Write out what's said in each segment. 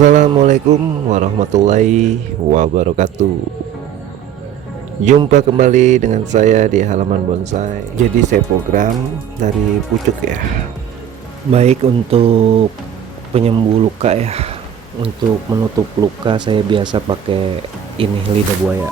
Assalamualaikum warahmatullahi wabarakatuh. Jumpa kembali dengan saya di halaman bonsai. Jadi saya program dari pucuk ya. Baik untuk penyembuh luka ya. Untuk menutup luka saya biasa pakai ini, lidah buaya.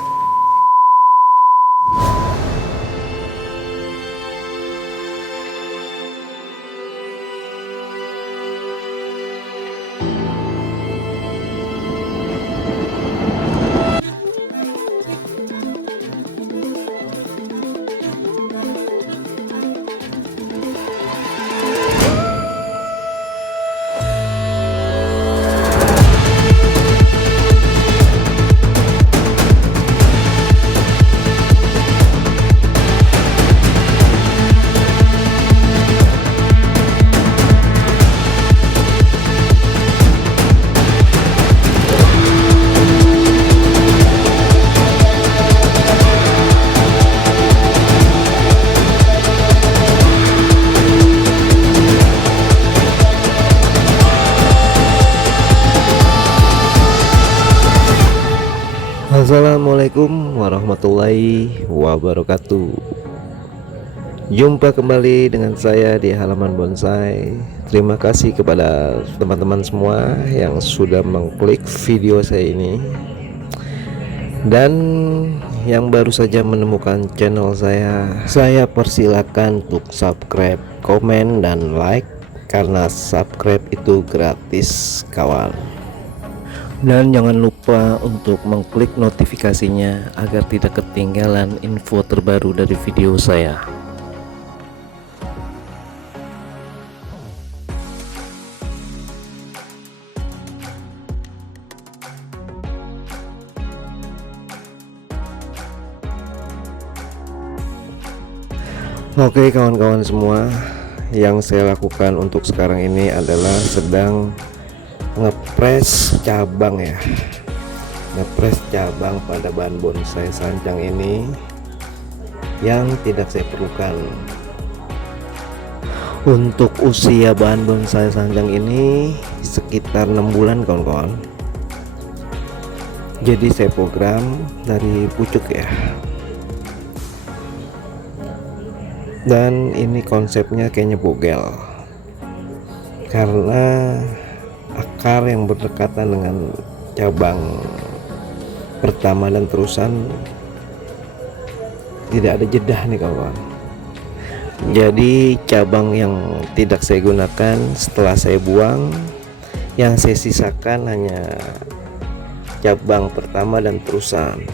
Assalamualaikum warahmatullahi wabarakatuh. Jumpa kembali dengan saya di halaman bonsai. Terima kasih kepada teman-teman semua yang sudah mengklik video saya ini, dan yang baru saja menemukan channel saya persilakan untuk subscribe, komen, dan like, karena subscribe itu gratis kawan. Dan jangan lupa untuk mengklik notifikasinya agar tidak ketinggalan info terbaru dari video saya. Oke kawan-kawan semua, yang saya lakukan untuk sekarang ini adalah sedang ngepres cabang ya, ngepres cabang pada bahan bonsai sanjang ini yang tidak saya perlukan. Untuk usia bahan bonsai sanjang ini sekitar 6 bulan kawan-kawan. Jadi saya program dari pucuk ya, dan ini konsepnya kayaknya bogel karena akar yang berdekatan dengan cabang pertama dan terusan tidak ada jeda nih kawan. Jadi cabang yang tidak saya gunakan setelah saya buang, yang saya sisakan hanya cabang pertama dan terusan,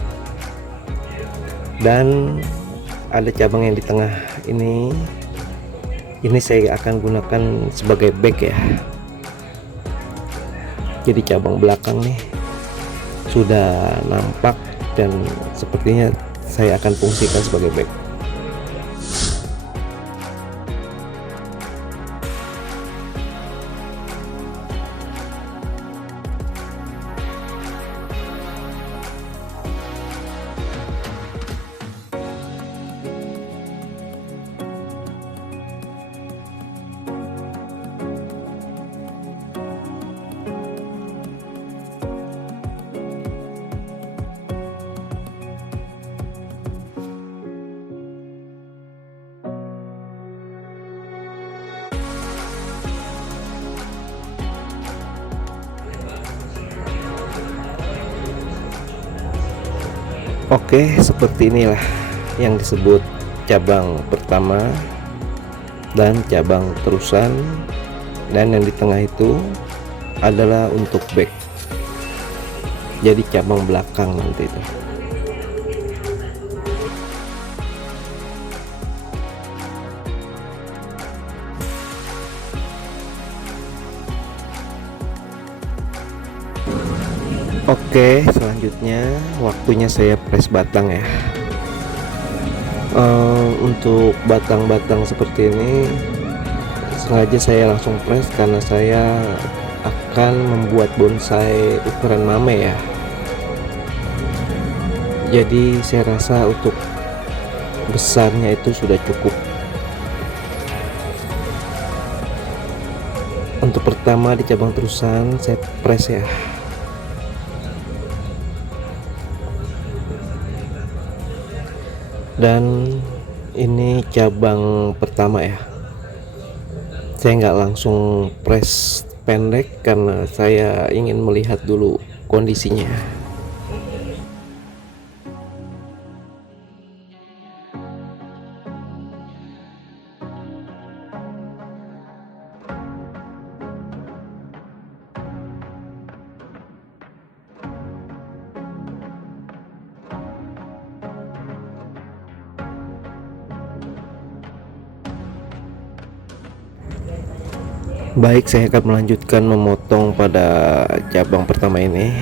dan ada cabang yang di tengah ini saya akan gunakan sebagai bag ya. Jadi cabang belakang nih sudah nampak dan sepertinya saya akan fungsikan sebagai bag. Oke, seperti inilah yang disebut cabang pertama dan cabang terusan, dan yang di tengah itu adalah untuk bag. Jadi cabang belakang nanti itu. Oke, selanjutnya waktunya saya press batang ya. Untuk batang-batang seperti ini sengaja saya langsung press karena saya akan membuat bonsai ukuran mame ya. Jadi saya rasa untuk besarnya itu sudah cukup. Untuk pertama di cabang terusan saya press ya. Dan ini cabang pertama ya, saya nggak langsung press pendek karena saya ingin melihat dulu kondisinya. Baik, saya akan melanjutkan memotong pada cabang pertama ini,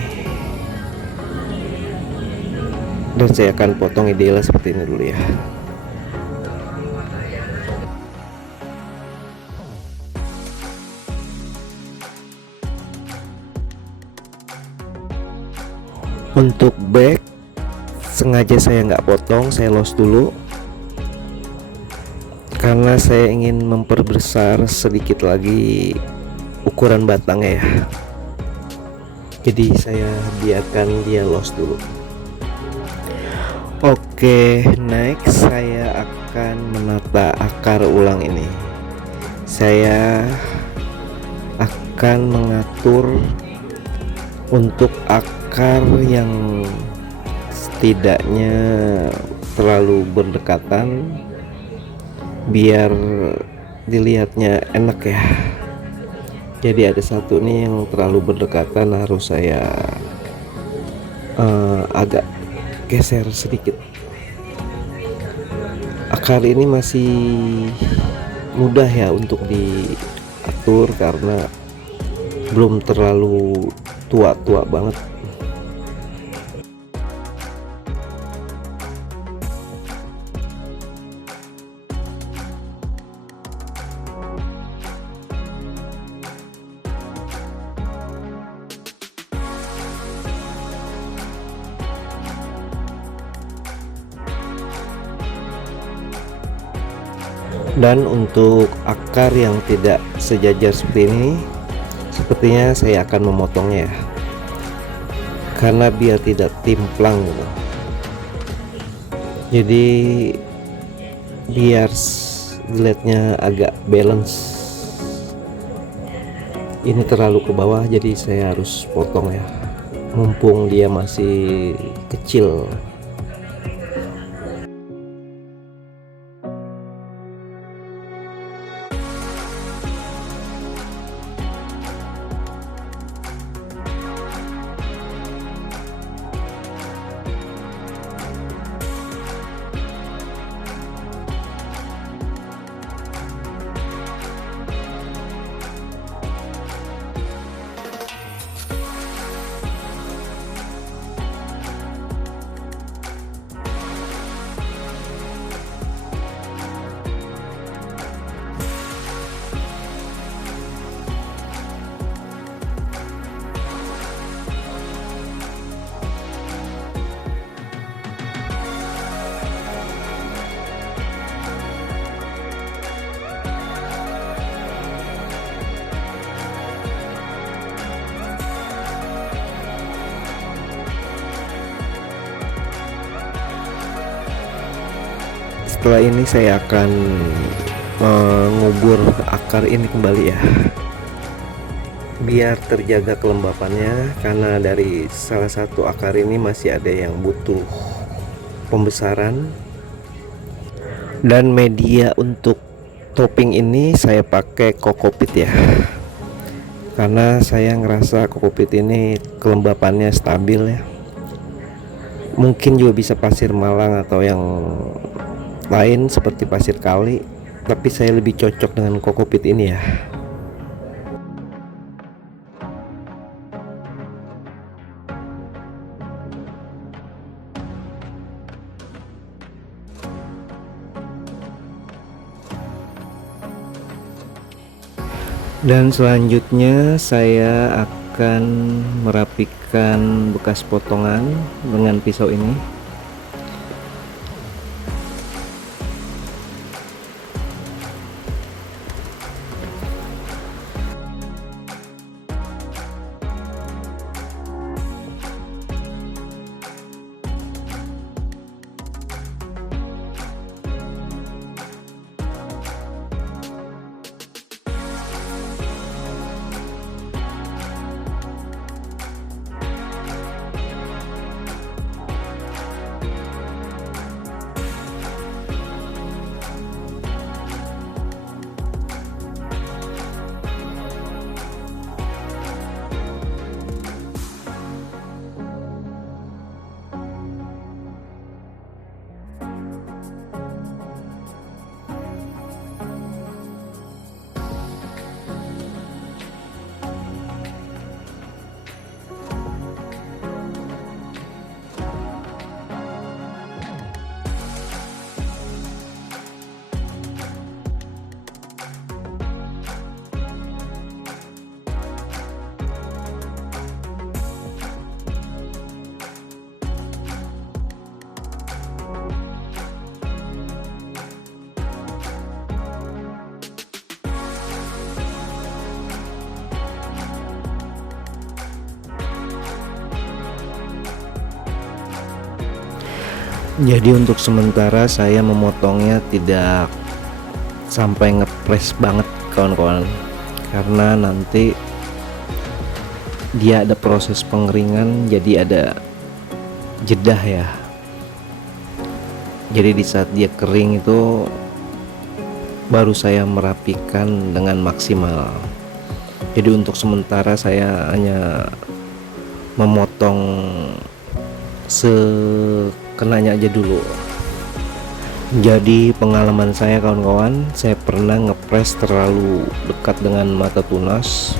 dan saya akan potong ideal seperti ini dulu ya. Untuk back sengaja saya nggak potong, saya loss dulu karena saya ingin memperbesar sedikit lagi ukuran batangnya ya. Jadi saya biarkan dia loss dulu. Oke, next saya akan menata akar ulang ini. Saya akan mengatur untuk akar yang setidaknya terlalu berdekatan biar dilihatnya enak ya. Jadi ada satu nih yang terlalu berdekatan, harus saya agak geser sedikit. Akar ini masih mudah ya untuk diatur karena belum terlalu tua-tua banget. Dan untuk akar yang tidak sejajar seperti ini, sepertinya saya akan memotongnya ya, karena biar tidak timplang gitu. Jadi biar dilihatnya agak balance. Ini terlalu ke bawah, jadi saya harus potong ya, mumpung dia masih kecil. Setelah ini saya akan mengubur akar ini kembali ya, biar terjaga kelembapannya, karena dari salah satu akar ini masih ada yang butuh pembesaran. Dan media untuk topping ini saya pakai kokopit ya, karena saya ngerasa kokopit ini kelembapannya stabil ya. Mungkin juga bisa pasir malang atau yang lain seperti pasir kali, tapi saya lebih cocok dengan kokopit ini ya. Dan selanjutnya saya akan merapikan bekas potongan dengan pisau ini. Jadi untuk sementara saya memotongnya tidak sampai ngepres banget kawan-kawan, karena nanti dia ada proses pengeringan, jadi ada jedah ya. Jadi di saat dia kering itu baru saya merapikan dengan maksimal. Jadi untuk sementara saya hanya memotong sekenanya aja dulu. Jadi pengalaman saya kawan-kawan, saya pernah ngepres terlalu dekat dengan mata tunas.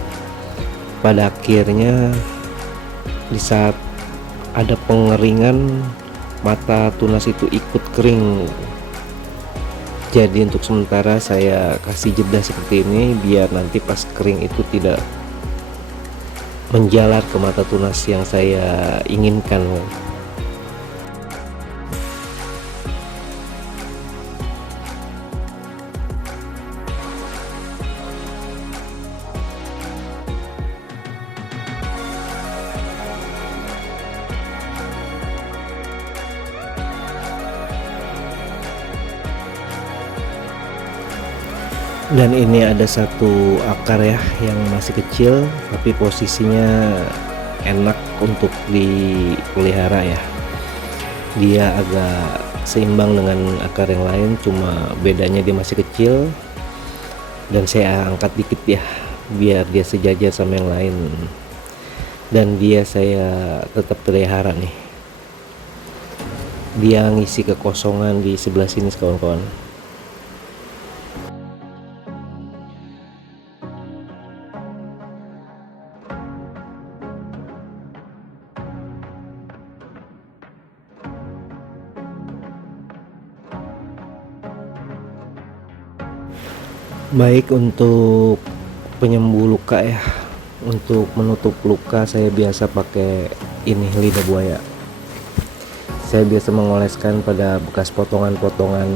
Pada akhirnya di saat ada pengeringan, mata tunas itu ikut kering. Jadi untuk sementara saya kasih jeda seperti ini biar nanti pas kering itu tidak menjalar ke mata tunas yang saya inginkan. Dan ini ada satu akar ya yang masih kecil tapi posisinya enak untuk dipelihara ya. Dia agak seimbang dengan akar yang lain, cuma bedanya dia masih kecil. Dan saya angkat dikit ya biar dia sejajar sama yang lain. Dan dia saya tetap pelihara nih. Dia ngisi kekosongan di sebelah sini kawan-kawan. Baik, untuk penyembuh luka ya, untuk menutup luka saya biasa pakai ini, lidah buaya. Saya biasa mengoleskan pada bekas potongan-potongan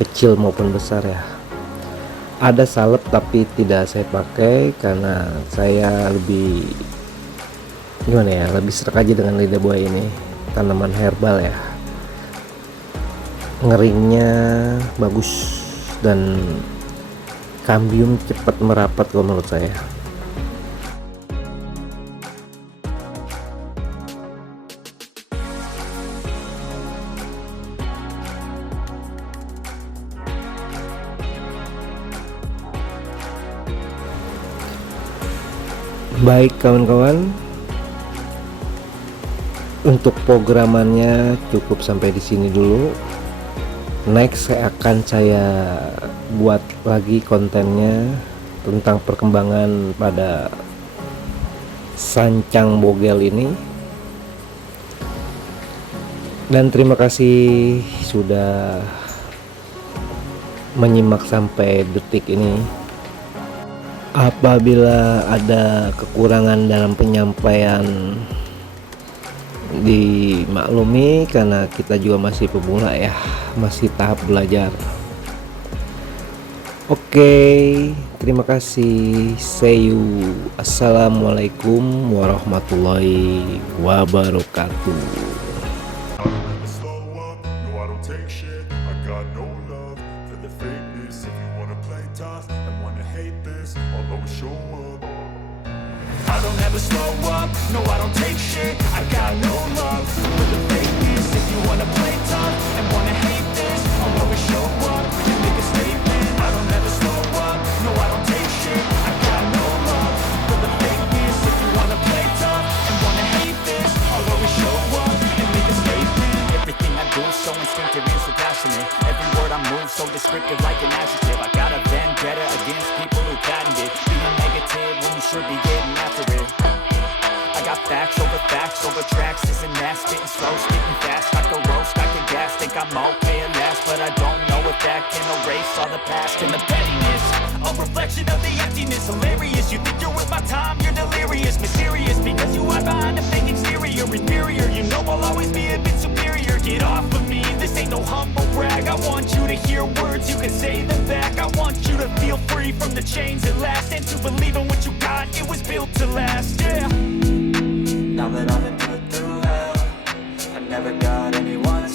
kecil maupun besar ya. Ada salep tapi tidak saya pakai karena saya lebih gimana ya, lebih serak aja dengan lidah buaya ini, tanaman herbal ya. Ngeringnya bagus dan kambium cepat merapat kalau menurut saya. Baik kawan-kawan, untuk programannya cukup sampai di sini dulu. Next akan saya buat lagi kontennya tentang perkembangan pada sancang bogel ini. Dan terima kasih sudah menyimak sampai detik ini. Apabila ada kekurangan dalam penyampaian, dimaklumi karena kita juga masih pemula ya, masih tahap belajar. Oke, terima kasih. See you. Assalamualaikum warahmatullahi wabarakatuh. I don't ever slow up, no I don't take shit. I got no love for the fakeness. If you wanna play tough and wanna hate this, I'll always show up and make a statement. I don't ever slow up, no I don't take shit. I got no love for the fakeness. If you wanna play tough and wanna hate this, I'll always show up and make a statement. Everything I do so instinctive and so passionate. Every word I move so descriptive like an adjective. I got a vendetta against people who patented being negative when you should be getting after it. I got facts over tracks. Isn't that spitting slow, spitting fast? I can roast, I can gas. Think I'm okay at last, but I don't know if that can erase all the past and the pettiness. A reflection of the emptiness, hilarious. You think you're with my time, you're delirious, mysterious because you hide behind a fake exterior. Inferior, you know I'll always be a bit superior. Get off of me, this ain't no humble brag. I want you to hear words, you can say them back. I want you to feel free from the chains at last, and to believe in what you got, it was built to last, yeah. Now that I've been put through hell, I never got anyone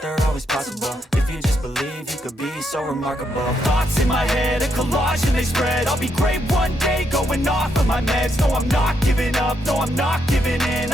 that they're always possible. If you just believe, you could be so remarkable. Thoughts in my head, a collage and they spread. I'll be great one day, going off of my meds. No, I'm not giving up, no, I'm not giving in.